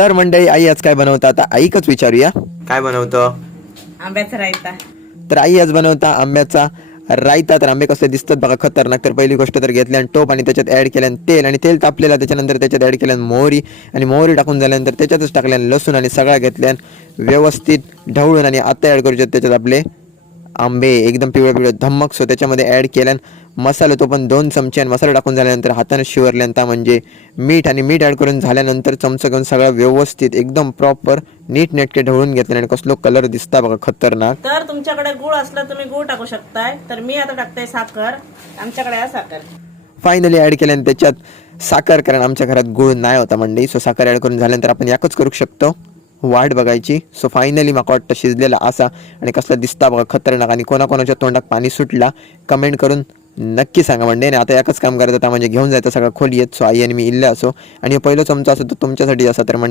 तर मंडळी आई आज काय बनवता आता आईकच विचारूया काय बनवतो. आंब्याचा रायता. तर आई आज बनवता आंब्याचा रायता. तर आंबे कसे दिसतात बघा खतरनाक. तर पहिली गोष्ट तर घेतल्यान टोप आणि त्याच्यात ऍड केल्यान तेल आणि तेल तापलेलं त्याच्यानंतर त्याच्यात ऍड केल्यान मोहरी आणि मोहरी टाकून झाल्यानंतर त्याच्यातच टाकल्यान लसूण आणि सगळा घेतल्यान व्यवस्थित ढवळून आणि आता ऍड करूयात त्याच्यात आपले आंबे एकदम पिवळे पिवळे धम्मक. सो त्याच्यामध्ये ऍड केल्यान मसाला तो पण 2 चमचे आणि मसाला टाकून झाल्यानंतर हाताने शिवरल्यानंतर म्हणजे मीठ आणि मीठ ऍड करून झाल्यानंतर चमचा घेऊन सगळं व्यवस्थित एकदम प्रॉपर नीट नेटके ढवळून घेतले आणि कसलो कलर दिसता बघा खतरनाक. तर तुमच्याकडे गुळ असला तुम्ही गुळ टाकू शकताय. तर मी आता टाकते साखर. आमच्याकडे आहे साखर. फायनली ऍड केल्याने त्याच्यात साखर, कारण आमच्या घरात गुळ नाही होता मंडळी. सो साखर ऍड करून झाल्यानंतर आपण याकच करू शकतो वाट बघायची. सो फायनली माका वाटतं शिजलेला असा आणि कसला दिसता बघा खतरनाक. आणि कोणाकोणाच्या तोंडात पाणी सुटला कमेंट करून नक्की सांगा मंडळी. आणि आता एकच काम करायचं म्हणजे घेऊन जायचं सगळं खोली येत. सो आई आणि मी इल्ले असो आणि पहिलं चमचा असो तो तुमच्यासाठी असा. तर